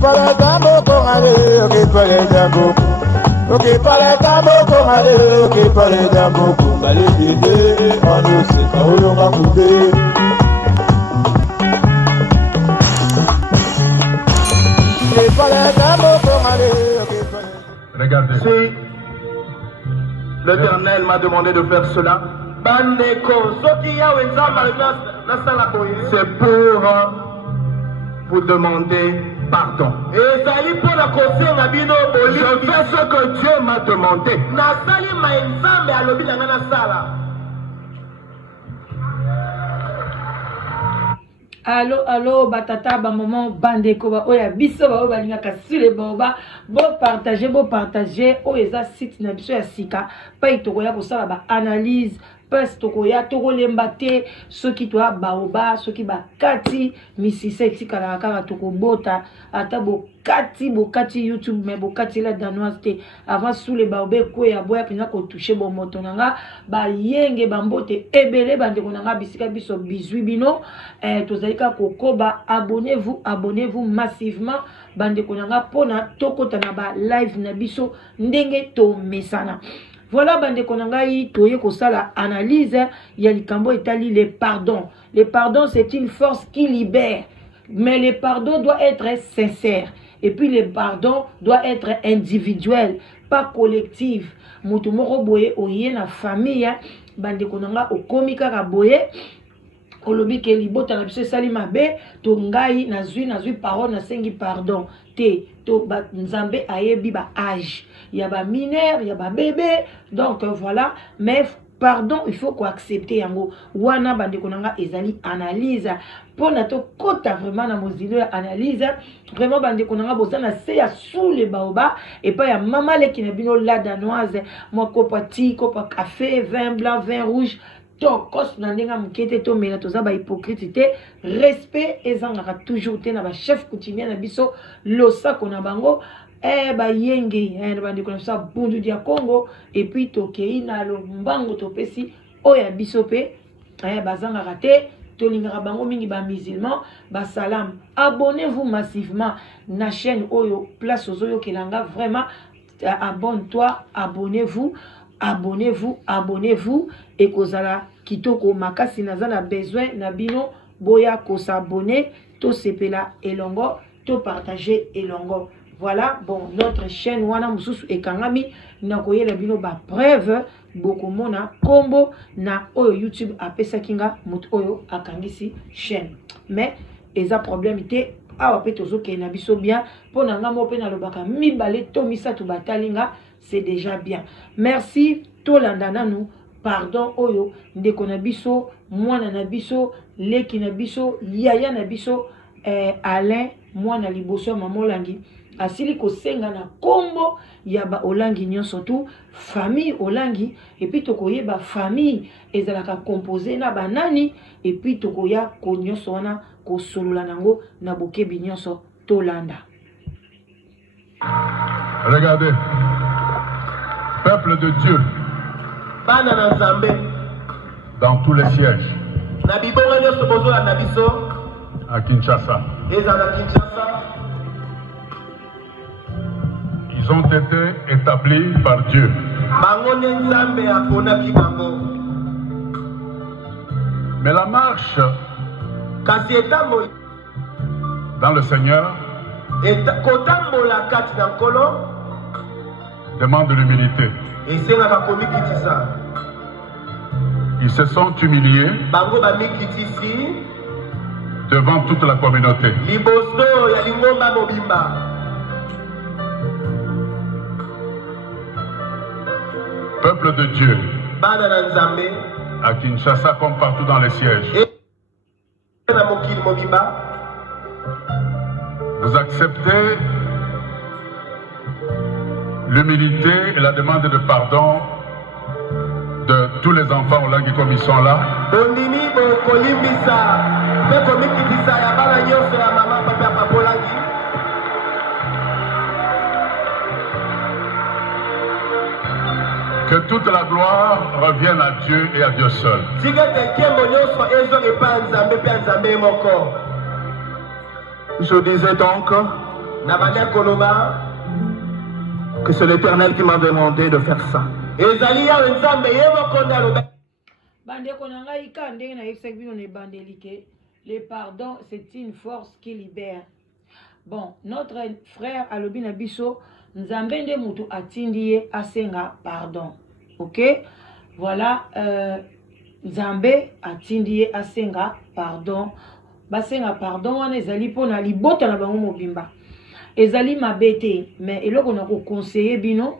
para tambo con ale, que para tambo. Ok, para tambo con ale, que para tambo con ale, on nous sait quand on va couper. Regardez. Si l'Éternel m'a demandé de faire cela, c'est pour vous demander pardon. Je fais ce que Dieu m'a demandé. Allô, batata, ba maman, bandeko, ba oya biso, ba oya linga kasule ba bon partager, oya site na biso ya sika, pa itoko ya kosala ba analyse, parce toko ya toko lembate, soki to baoba, soki ba kati, misise tika la kaka toko bota, ata bokati YouTube, mais bokati la danoise te, avant sous les baobé ko ya boya pina ko toucher bon moto nanga, ba yenge bambote ebele bandeko nanga bisika biso bizui bino, tozalika kokoba, abonnez-vous massivement, bandeko nanga pona tokota na ba live na biso ndenge to mesana. Voilà, bande konangai, toye kosala analyse, ya likambo etali les pardons. Les pardons, c'est une force qui libère. Mais les pardons doivent être sincères. Et puis les pardons doivent être individuels, pas collectifs. Moutoumoro boye, oye na famille, bande konanga, okomika ka boye, olobi ke libota na biso sali mabe, to ngai nazui parole na sengi pardon. Te, to nzambe ayebi ba âge. Il y a ba mineur, il y a ba bébé. Donc voilà, mais pardon, il faut qu'on accepte yango. Wana bande konanga ezali analyse. Pour na to kota vraiment na mozilo analyse, vraiment bande konanga bosana se ya sous les baoba et pas ya mama le qui na bino la danoise, moi kopati, kopa café, vin blanc, vin rouge. Donc, quand on a dit to mena toza ba hypocrite, respect ezangaka toujours te na ba chef coutumier na biso losa kona bango ba yenge bandi kona sa bundu dia Congo et puis tokei na lo mbango topesi oya biso pe bazangaka te tolingaka bango mingi ba musulman ba salam. Abonnez-vous massivement na chaîne oyo place ozo kelanga vraiment abonne-toi, abonnez-vous et kozala kitoko makasi nazana besoin na bino boya ko s'abonner to sepela elongo to partager elongo. Voilà, bon, notre chaîne wana mususu ekangami na koyela bino ba preuve beaucoup mona combo na oyo YouTube apesa kinga mutu oyo akangisi chaîne. Mais eza problème ite awa pe tozo ke na biso bien pona nga mo pe na lobaka mibale to misatu batalinga, c'est déjà bien. Merci to landana nous. Pardon oyo ndeko na biso, mwana na biso, leki na biso, yaya na biso, Alain mwana liboso mama Olangi asili kosenga na kombo ya ba Olangi nyonso tu famille Olangi et puis tokoyeba famille ezalaka composé na banani et puis tokoya ko nyonso wana ko solola nango na bokebi nyonso tolanda. Regardez, peuple de Dieu, dans tous les sièges, à Kinshasa, ils ont été établis par Dieu. Mais la marche dans le Seigneur demande de l'humilité. Ils se sont humiliés devant toute la communauté. Peuple de Dieu, à Kinshasa comme partout dans les sièges, vous acceptez l'humilité et la demande de pardon de tous les enfants au langue comme ils sont là. Que toute la gloire revienne à Dieu et à Dieu seul. Je disais donc, que c'est l'Éternel qui m'a demandé de faire ça. Le pardon, c'est une force qui libère. Bon, notre frère Alobi Nabiso, Nzambe de Mutu atindie asenga pardon. Ok? Voilà, Nzambe atindie asenga pardon. Basenga pardon, wana ezali pona libota na bango mobimba. Ezali mabete, mais eloko na ko conseiller bino,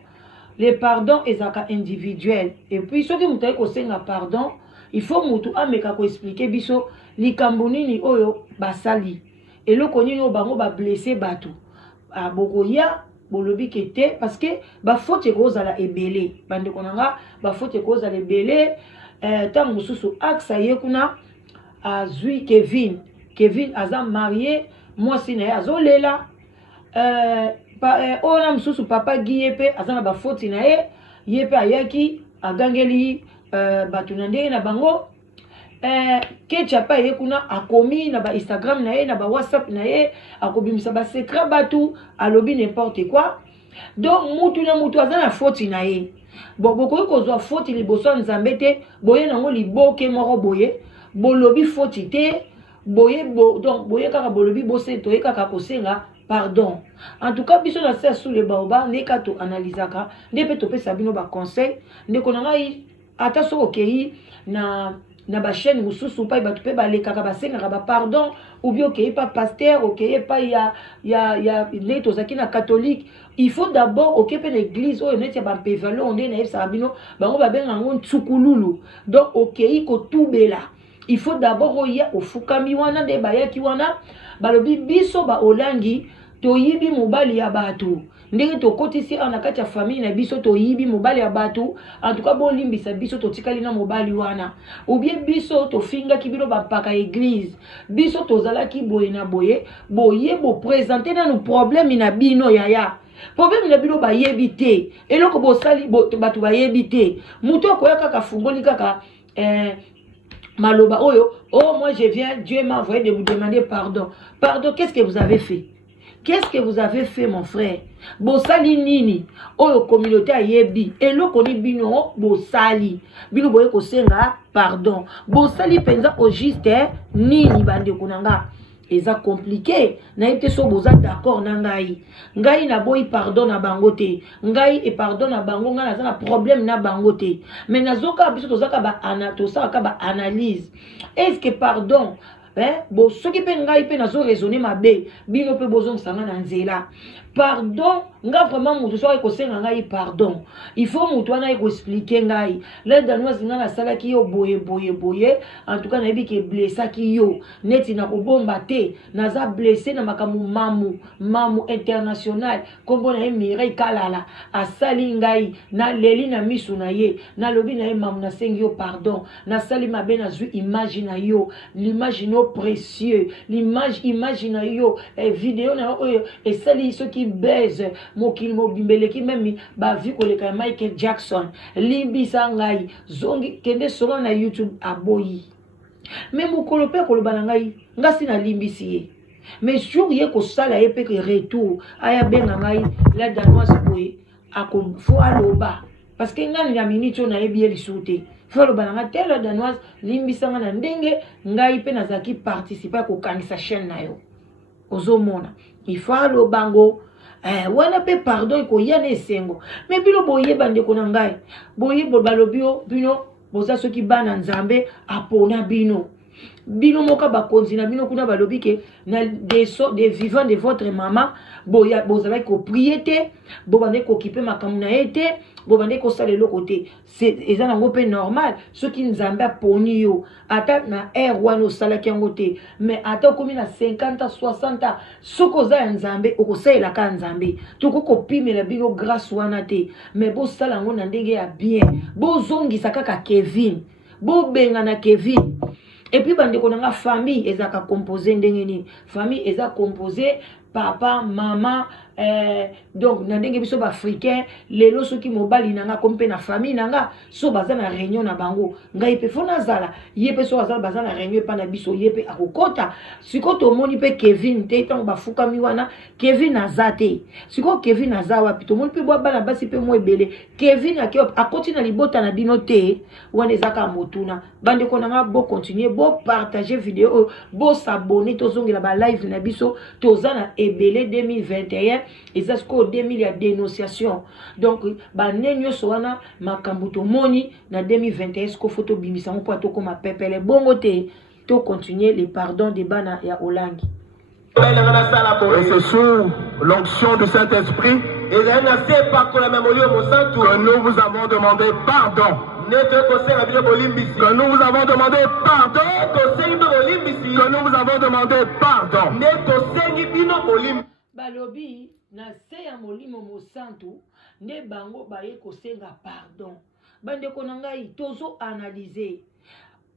le pardon ezaka individuel. Et puis, ce qui mutaye ko senga pardon, il faut mutu ameka ko expliquer biso likambo nini oyo basali. Eloko nini o bango ba blessé batu. A bokoya bolobi kete parce que ba faute ko zala ebele. Bande konanga ba faute ko zala ebele. Tant mususu aksa yekuna azui Kevin. Kevin aza marié, moi si na azolela. Ona mususu papa Guyepe azana ba faute na ye. Yepe ayaki agangeli batu na ndenge na bango. Ketchapa yekuna akomi na ba Instagram na ye na ba WhatsApp na ye akobimisa ba secret batu alobi n'importe quoi. Donc mutu na mutu azana faute na ye. Bon boko ko zo faute liboso Nzambe te boye nango liboke moko boye bolobi faute te boye donc boye kaka bolobi bose to kaka kosenga pardon. En tout cas biso na se sous le baoba neka to analysaka ndepe to pesa bino ba conseil ndeko na ngai ata so okei na ba chaîne mususu pa batu pe ba lekaka ba senga ba pardon ou bien okei pas pasteur okei pas ya leto zakina catholique. Il faut d'abord occuper l'église ou net ya ba pevalo onde na esa bino bango ba benga ngo tsukululu. Donc okei ko tubela. Il faut d'abord oya ofukami wana de bayaki wana balobi biso ba olangi to yibi mobali ya batu. Ndenge to kotisi ana kati ya famille na biso to yibi mobali ya batu. En tout cas bon limbisa biso to tikali na mobali wana. Ou bien biso to finga kibilo ba paka église. Biso to zala ki boye na boye. Boye bo présenter na nos problèmes na bino yaya. Problème na bino ba yebite. Eloko bo sali batu ba yebite. Muto akoya kaka fungoli kaka maloba oyo. Oh moi je viens, Dieu m'a envoyé de vous demander pardon. Pardon, qu'est-ce que vous avez fait? Qu'est-ce que vous avez fait, mon frère? Bosali nini? Oyo communauté a yebi. Elo koni bino bosali. Bino boye kosenga pardon. Bosali penza au juste nini bande kunanga. Eza compliqué. Na ite so boza d'accord na ngai. Ngai na boy pardon na bangote. Ngai e pardon na bango nga na problème na bangote. Mais nazoka biso tozaka ba anatosa ba analyse. Est-ce que pardon bon, ce qui peut ngai nazo raisonner mabe, bino pe bozon sanga na nzela. Pardon, nga vraiment mutu so ko senga ngai pardon. Il faut mutu ana ko expliquer ngai. La danoise nga na sala ki yo boye. En tout cas na bi ke blessa ki yo. Neti na ko bomba te, naza blessé na makamu mamu international. Kombo na Mireille Kalala, asali ngai na leli na misu na ye, na lobi na mamu na sengi yo pardon. Na sali mabe na zu image na yo, l'image no précieux, l'image imagine yo vidéo na oyo et sali ceux qui baise mokil mobimbele ki même ba vi ko le ka Michael Jackson libi sangai zongi kende solo na YouTube aboyi mais mokolo pe ko lo banangai ngasi na limbisi ye mais jour ye ko sala ye pe que retour aya benga ngai la danoise boye ako fo aloba parce que ngani ya minito na ebi eli soute folo bananga telo danoise limbisanga na ndenge ngai pe nazaki participer ko kanisa chaîne na yo ozomona il faut alo bango wana pe pardon ko yana esengo mais bilo boye bande ko na ngai boye balobio bino boza soki bana Nzambe apona bino moka bakonzi na bino kuna balobi ke na des vivants de votre maman boya bozala ko prier te bobande ko kipe makamu na ete bobande ko sala le côté c'est ezana ngo pe normal ceux qui Nzambe aponi yo ata na wano sala ki ngote mais ata komi na 50 60 soko za Nzambe okosela ka Nzambe toko ko pimela bino grâce wana te mais bo sala ngo na ndenge ya bien bo zongisa kaka Kevin bo benga na Kevin. Et puis bande konanga famille ezaka composé ndenge ni famille eza composé papa maman donc na ndenge biso ba africain lelo soki mobali nanga kompe na famille nanga so baza na réunion na bango ngai pe fona zala yepe so azala baza na réunion pa na biso yepe akokota sikoto moni pe Kevin te tango bafuka miwana Kevin azate siko Kevin azawa pito moni pe bwa bana basi pe mo ebele Kevin akoti na libota na bino te wana ezaka motuna bande ko nanga bo continuer bo partager vidéo bo s'abonner to zongela ba live na biso toza na ebele 2021 et ça c'est 2000 ya dénonciation donc ba nenyo so wana makambo to moni na 2021 ce ko photo bimisa mo po to ko ma pepele bongo te to continuer les pardons de bana ya Olangi. Et c'est sous l'onction du Saint-Esprit que nous vous avons demandé pardon. Que nous vous avons demandé pardon. Que nous vous avons demandé pardon. Balobi na se ya molimo mosantu ne bango baye kosenga pardon. Bande konangai tozo analyser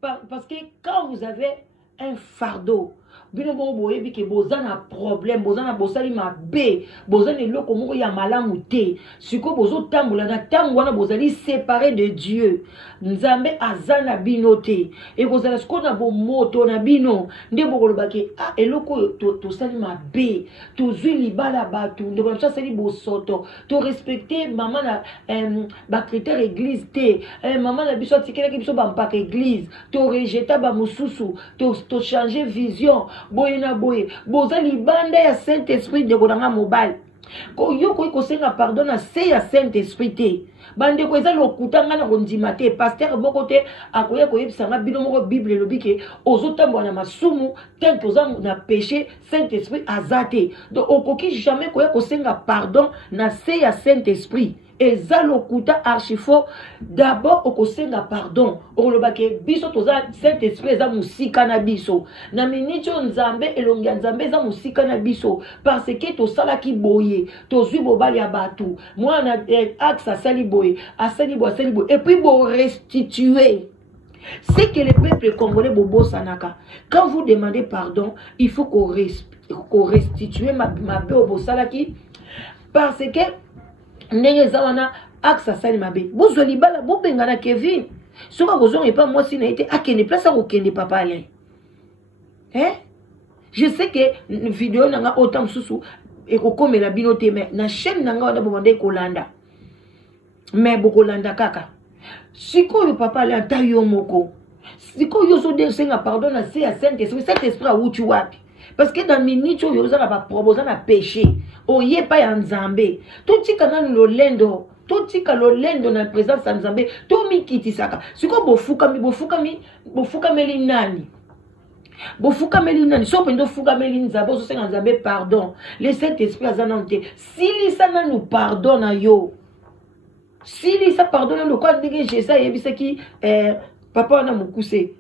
parce que quand vous avez un fardeau bino bon boye bi ke bozana problème bozana bosali mabe bozana eloko moko ya malamu te siko bozo tambola na tango wana bozali séparé de Dieu nzambe azana bino te e kozala siko na bo moto na bino nde bokoloba ke ah eloko to sali mabe to zwi libala batu nde bo sali bosoto to respecter maman na ba critère église te maman na biso tikela ke biso ba mpaka église to rejeter ba mususu to changer vision boye na boye boza libanda ya Saint-Esprit de konanga mobile ko yoko ko senga pardon na se ya Saint-Esprit te bande ko eza lokutanga na kondima te pasteur moko te akoya ko yebisanga bino moko Bible lobi ke ozotambo na masumu tant que na péché Saint-Esprit azate donc okoki jamais ko senga pardon na se ya Saint-Esprit eza lokuta archifo d'abord okosenga pardon olobake biso toza Saint-Esprit eza musika na biso na minitio nzambe elongia nzambe eza musika na biso parce que tosala ki boye tozwi bobali ya batu mwana axe asali boye asali boye et puis bo restituer. C'est que le peuple congolais bobo sanaka quand vous demandez pardon il faut qu'on restitue ma pe obosalaki parce que ndenge zawana aksa sali mabe bozo libala bobenga na Kevin soka bozo et pas moi si na été akende place à okende papa Alain je sais que vidéo nanga autant susu et ko komela binote mais na chaîne nanga wana bomande kolanda mais bokolanda kaka siko yo papa Alain tayo moko siko yo so de senga pardon na se ya Saint-Esprit a uchu wapi parce que dans minute yo za ba proposer na péché oye pa ya nzambe totika na lolendo totika lolendo na présence ya nzambe to mikitisaka siko bofukameli nani so pendo fukameli nzambe so senga nzambe pardon le Saint-Esprit azanante si ça na nous pardonne yo si ça pardonne le quoi ndenge Jésus yebisa ki papa na mukuse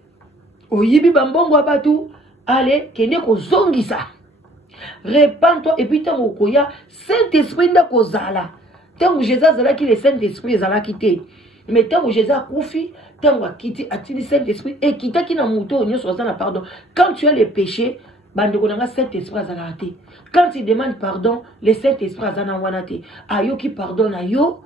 oyibi bambongo abatu allez kende ko zongisa repends-toi et puis tango koya Saint-Esprit nda kozala tango Jésus azala ki le Saint-Esprit azala kité mais tango Jésus akufi tango akiti atili Saint-Esprit et kitaki na muto nyoso azana pardon quand tu as les péchés bande konanga Saint-Esprit azala té quand il demande pardon le Saint-Esprit azana wana té ayoki pardon na yo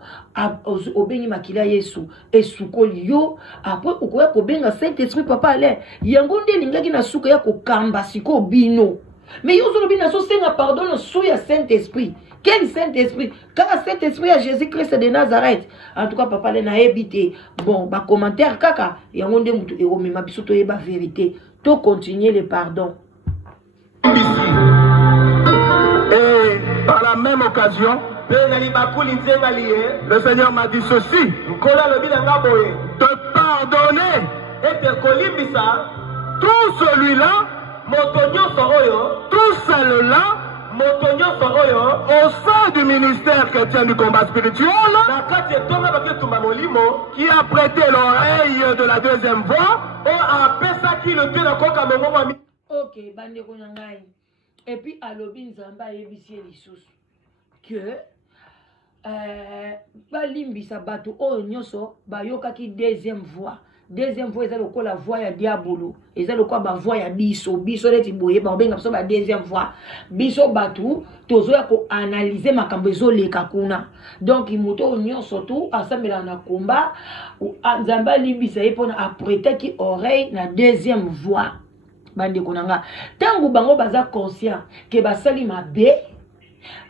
obengi makila Yesu esukoli yo après okoya kobenga Saint-Esprit papa ale yango nde lingaki na suka ya kokamba siko bino mais yo zolo bina so senga pardon sous ya Saint-Esprit. Quel Saint-Esprit? Car Saint-Esprit à Jésus-Christ de Nazareth. En tout cas papa le na habité. Bon ba commentaire kaka yango nde mutu e omema biso to yeba vérité. To continuer le pardon. Et par la même occasion, le Seigneur m'a dit ceci: te pardonner tout celui-là, tout celle-là, au sein du ministère chrétien du combat spirituel, qui a prêté l'oreille de la deuxième voix. Ok, bande konangai. Et puis alobi nzamba yebisi lisusu que balimbisa bato oyo nyonso bayokaki deuxième voix deuxième voix eza lokola la voix ya diabolo eza lokola ba voix ya biso neti boye ba benga biso ba deuxième voix biso batu tozoya ko analyser makambo ezoleka kuna donc moto nyonso tu asambela na komba nzambe alibisa ye mpona aprêter ki oreille na deuxième voix bande konanga tangu bango baza conscient ke basali mabe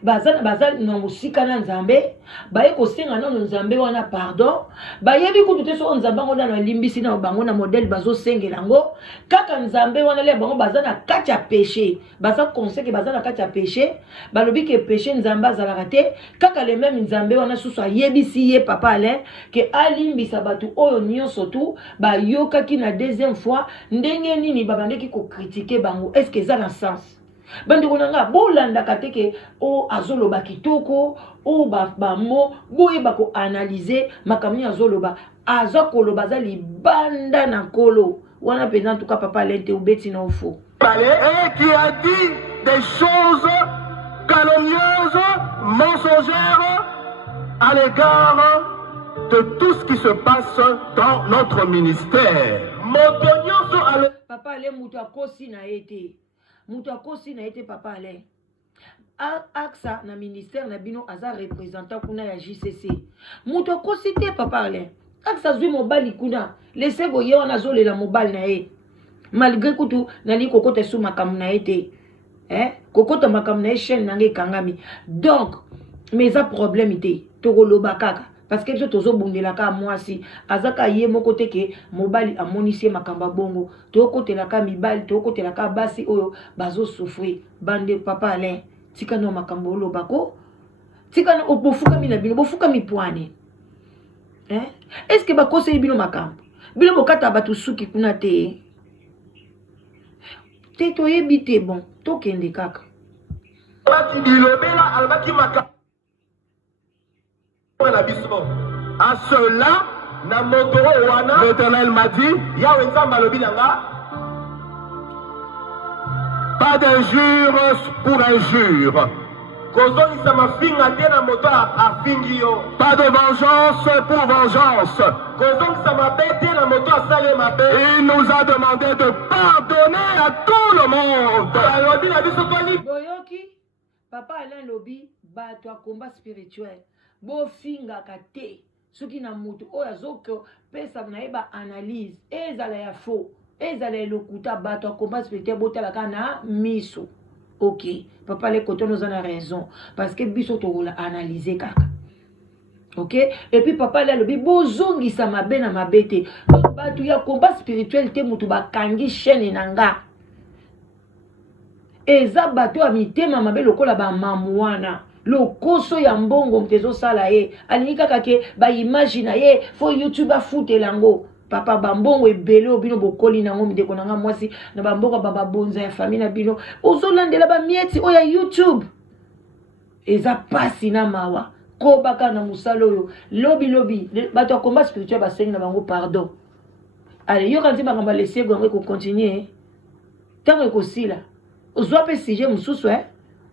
baza na musika na nzambe baye kosenga nano nzambe wana pardon bayebi kutu te so nzambe ngo na limbisi na bango na modèle bazo sengela ngo kaka nzambe wana le bango baza na kati ya péché baza conseil ke baza na kati ya péché balobi ke péché nzambe azalaka te kaka le même nzambe wana susu ayebisi ye papa Alain ke alimbisa batu oyo nyonso tu bayokaki na deuxième fois ndenge nini babandeki ko critiquer bango est-ce que ça a sens bandi konanga bolanda kateke o azoloba kitoko o bamo boye bako analyser makamni azoloba azakoloba za libanda na kolo wana pena en tout cas papa Alain te ubeti na faux et qui a dit des choses calomnieuses, mensongères à l'égard de tout ce qui se passe dans notre ministère. Papa Alain mutu akosi na été. Mutu akosi na été papa Alain. Aksa na ministère na bino aza représentant kuna ya JCC. Mutu akosi te papa Alain. Aksa zui mobali kuna. Laissez boye wana zolela mobali na ye. Malgré kutu nali kokota sou makam na été. Kokota makam na chaîne nange kangami. Donc mais a problème ité. Tokoloba kaka. Parce que je tozo bundela ka mwasi azaka ye moko teke mobali amonisi makamba bongo to kote la ka mibali to kote la ka basi oyo bazo souffrir bande papa Alain tika no makambo lo bako tika no obofuka mi na bino bofuka mi poane est-ce que bako se bino makambo bino bokata batu suki kuna te to yebite bon to kende kaka bati bilobela albaki makambo. À cela, l'Éternel m'a dit, pas d'injure pour injure. Pas de vengeance pour vengeance. Il nous a demandé de pardonner à tout le monde. Papa Alain Lobi, bat toi combat spirituel. Bo finga kate soki na mutu oyo azoko pesa na eba analyse ezala ya faux ezala lokuta bato combat spirituel botalaka na miso. Ok papa le koto nous en a raison parce que biso to la analyser kaka. Ok et puis papa le lobi bozongi sa mabe na mabete bato ya combat spirituel te mutu bakangi chaîne nanga eza bato ya mitema mabe lokola ba mamwana lo koso ya mbongo mtezo sala ye alinga kake ba imagine ye fo YouTube afute lango papa bambongo ebele obino bokoli nango mideko nanga mwasi na bambongo baba bonza ya famille na bino ozolandela ba mieti oya YouTube eza pasi na mawa ko baka na musalo yo lobi bato combat spirituel ba sengi na bango pardon allez yo kanti ba ngamba laisser gongo ko continuer tango ko sila ozwa pe sujet mususu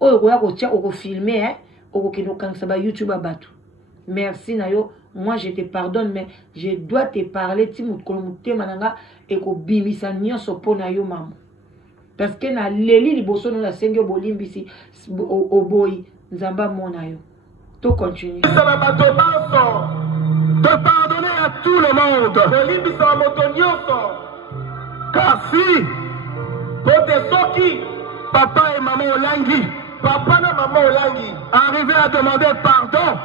oyo koya kotia oko filmer oko kino kanisa ba YouTube abatu. Merci nayo, moi je te pardonne mais je dois te parler ti mutkolomute mananga eko bimisa nyonso pona yo mamu. Parce que na leli liboso no na senge bolimbisi oboyi nzamba mona yo. To continue. De pardonner à tout le monde. Car si papa et maman Olangi, papa na maman Olangi, arrivé à demander pardon,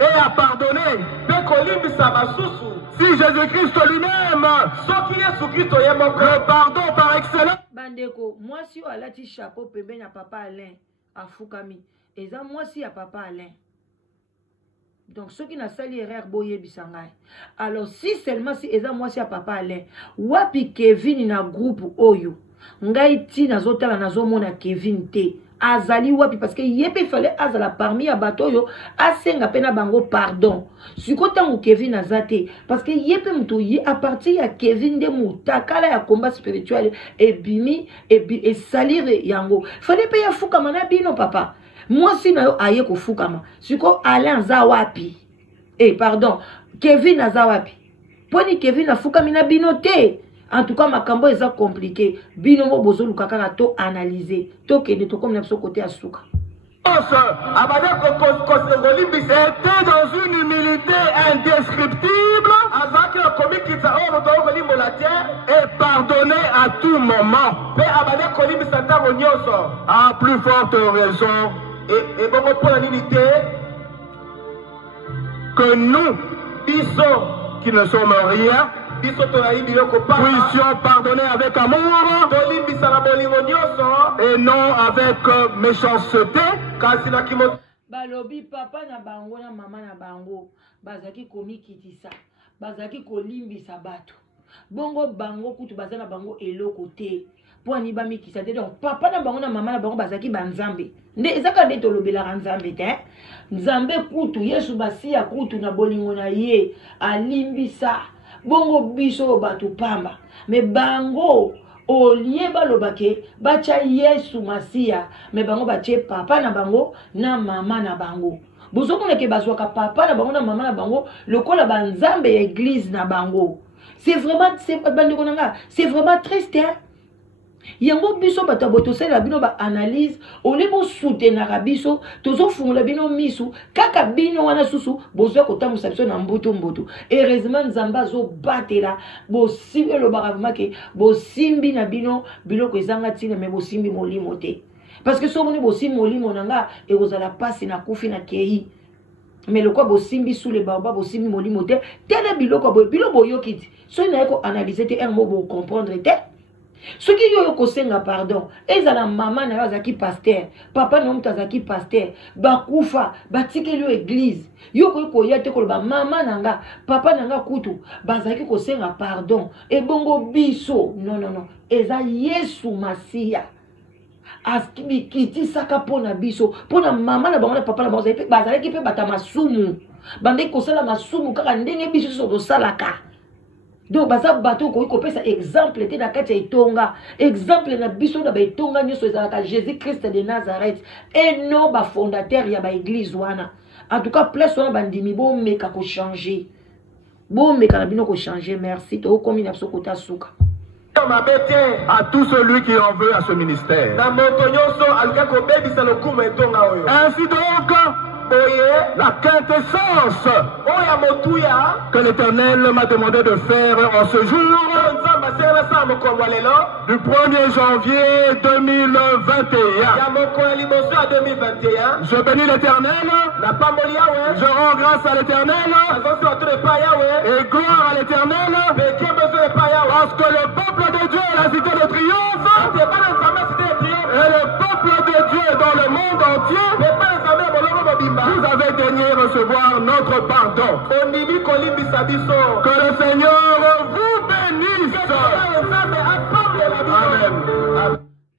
et à pardonner, si Jésus-Christ lui-même, le pardon par excellence. Bandeko, moi si on a lati chapeau pembe na papa Alain à Fukami, et ça moi si à papa Alain. Donc, ceux qui n'ont pas l'erreur, boye bisangai. Alors, si seulement si eza moi si à papa Alain, wapi Kevin na groupe oyo, ngai ti nazotala nazomona Kevin te, azali wapi parce que yepe fallait azala parmi ya bato yo, asenga pena bango pardon. Siko tango Kevin azate, parce que yepe mtu ye à partir ya Kevin de mutakala ya combat spirituel et bimi et salire yango. Fallait payer fukama na bino papa. Moi si na yo aye ko fukama siko Alain za wapi pardon, Kevin Azawapi. Poni Kevin afukami na bino te. En tout cas, makambo est compliqué. Bino mo bozo lukaka to analyser. To kende to comme na so côté asuka. Était dans une humilité indescriptible et pardonné à tout moment. À plus forte raison que nous, qui ne sommes rien, puissions pardonner avec amour et non avec méchanceté. Balobi papa na bango na mama na bango bazaki komi kitisa bazaki kolimbisa bato bongo bango kutu bazana bango eloko te po ani ba mikisa te donc papa na bango na mama na bango bazaki banzambe nde ezaka nde tolobelaka nzambe te nzambe kutu yesu basiya kutu na bolingo na ye alimbisa bongo biso bato pamba me bango olie balobake bacha yesu masiya me bango bache papa na bango na mama na bango bozomona ke bazwaka papa na bango na mama na bango lokola banzambe ya église na bango c'est vraiment triste hein? Yango biso bato botosela bino ba analyse olebo soutenaka biso tozofungula bino misu kaka bino wana susu bozwa kotambusa biso na mbutu heureusement nzambe azobatela bosimbi elobaka vimake bosimbi na bino biloko ezanga ntina me bosimbi molimo te parce que somoni bosimbi molimo nanga ekozala pasi na kufi na kei mais le quoi bosimbi sous les barba bosimbi molimo te tele biloko boyoki ti so na ko analyser te un mot bo comprendre te. Ce qui yo kosenga pardon, ezala maman na azaki pasteur, papa na mutazaki pasteur, bakufa, batike lo église. Yo ko yate ko ba maman nanga, papa nanga kutu, bazaki kosenga pardon. E bongo biso, non, eza Yesu Masiya. Aski kiti saka pona biso, pona maman na bango na papa na bango bazaki pe bata masumu. Bande ko sala masumu kaka ndenge biso so do salaka. Donc baza bato ko pesa exemple te na kati ya itonga exemple na biso na ba itonga nyoso ezalaka Jésus Christ de Nazareth et non ba fondateur ya ba église wana en tout cas place wana bandimi bo meka ko changer bo meka na bino ko changer merci to komi na biso kota suka à tout celui qui en veut à ce ministère. Ainsi donc la quintessence que l'Éternel m'a demandé de faire en ce jour du 1er janvier 2021. Je bénis l'Éternel, je rends grâce à l'Éternel et gloire à l'Éternel parce que le peuple de Dieu est la cité de triomphe et le peuple de Dieu dans le monde entier. Vous avez daigné recevoir notre pardon. Que le Seigneur vous bénisse. Amen.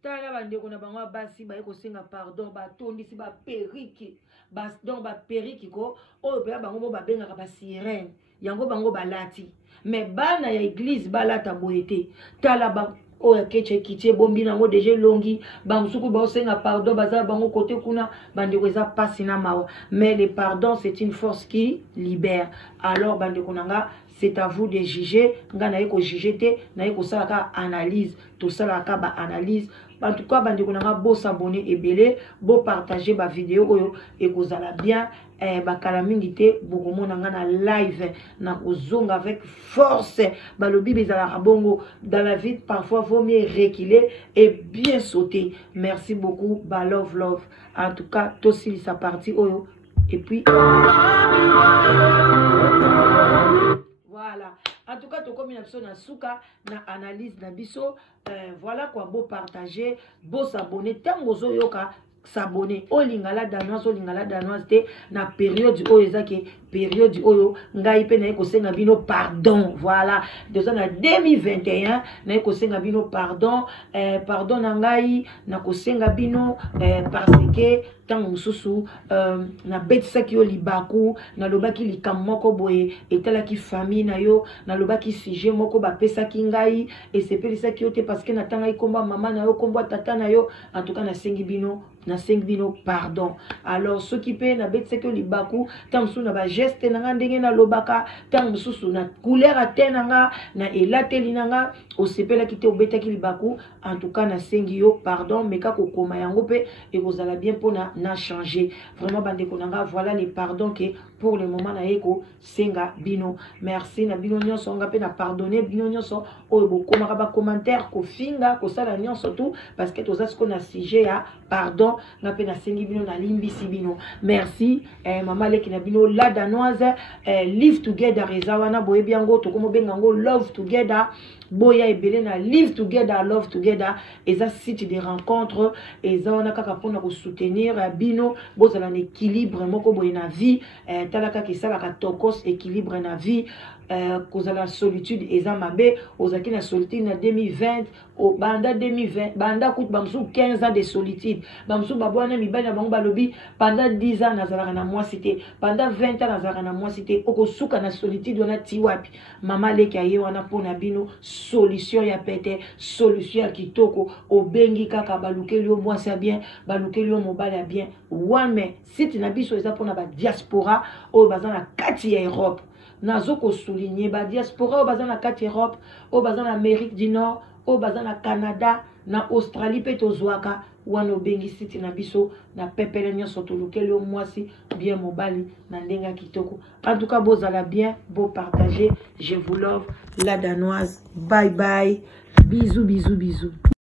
Tala bandeko na bango basi ba ekosenga pardon ba tondisi ba periki bas donc ba periki ko oyo pe bango ba bengaka ba sirène yango bango balati mais bana ya église balata boyete tala ba oya keche kitie bombi nango deje longi bamsuku ba osenga pardon baza bango côté kuna bandeko eza pasi na mawa mais le pardon c'est une force qui libère alors bandeko nanga c'est à vous de juger nga na yeko juger te na yeko salaka analyse to salaka ba analyse en tout cas bandeko nanga bo s'abonner ebele bo partager ba vidéo oyo ekozala bien bakala mingi te bokomona nga na live na kozonga avec force balobi bezala bongo dans la vie parfois vaut mieux reculer et bien sauter. Merci beaucoup ba love en tout cas tosi sa partie oyo et puis voilà. En tout cas, tu comme une na suka na analyse na biso voilà quoi beau partager, beau s'abonner tango zo yoka s'abonner o lingala danoise te na période oyo ezaki période oyo ngai pe na ekosenga bino pardon voilà déjà na 2021 na ekosenga bino pardon pardon na ngai na kosenga bino parce que tango mususu na betisaki yo libaku na lobaki likambo moko boye etalaki famille na yo na lobaki sujet moko bapesaki ngai esepelisaki yo te parce que na tanga ikomba mama na yo komba tata na yo en tout cas na sengi bino na sengi bino pardon. Alors ceux qui paient na bête que libaku tant sou na ba geste nanga ndenge na lobaka tant sou na couleur atenanga na elateli nanga osepela kite obeta ki libaku en tout cas na sengi yo pardon mais ka kokoma yango pe et vous allez bien pour na changer vraiment bande konanga voilà les pardons que pour le moment na eko senga bino merci na bino nyonso nga pe na pardonner bino nyonso o bokoma ba commentaire ko finga ko sala nyonso tout parce que toza ce qu'on a sujet à pardon na pe na sengi bino na limbisi bino merci mama leki na bino la danoise live together ezawana boye biango to komo bengango love together boya ebele na live together love together eza site de rencontre ezawana kaka pona ko soutenir bino bozala na équilibre moko boye na vie talaka kisala ka tokos équilibre na vie kozala solitude eza mabe ozaki na solitude na 2020 au banda 2020 banda kout bamsou 15 ans de solitude bamsou babwana mibali na bango balobi pendant 10 ans nazalaka na moi cité pendant 20 ans nazalaka na moi cité okosuka na solitude wana tiwapi mama leki aye wana pona bino solution ya pete solution ya kitoko obengi kaka balukeli yo mwasi ya bien balukeli yo mobali ya bien wame site na biso eza pona ba diaspora oyo baza na kati ya Europe nazo ko souligner ba diaspora o baza na kati Europe o baza na Amérique du Nord o baza na Canada na Australie pe tozwaka wana obengi site na biso na pepele nyonso tolukeli o mwasi bien mobali na ndenga kitoko en tout cas bozala bien beau partager je vous love la danoise bye bye bisous bisous bisous.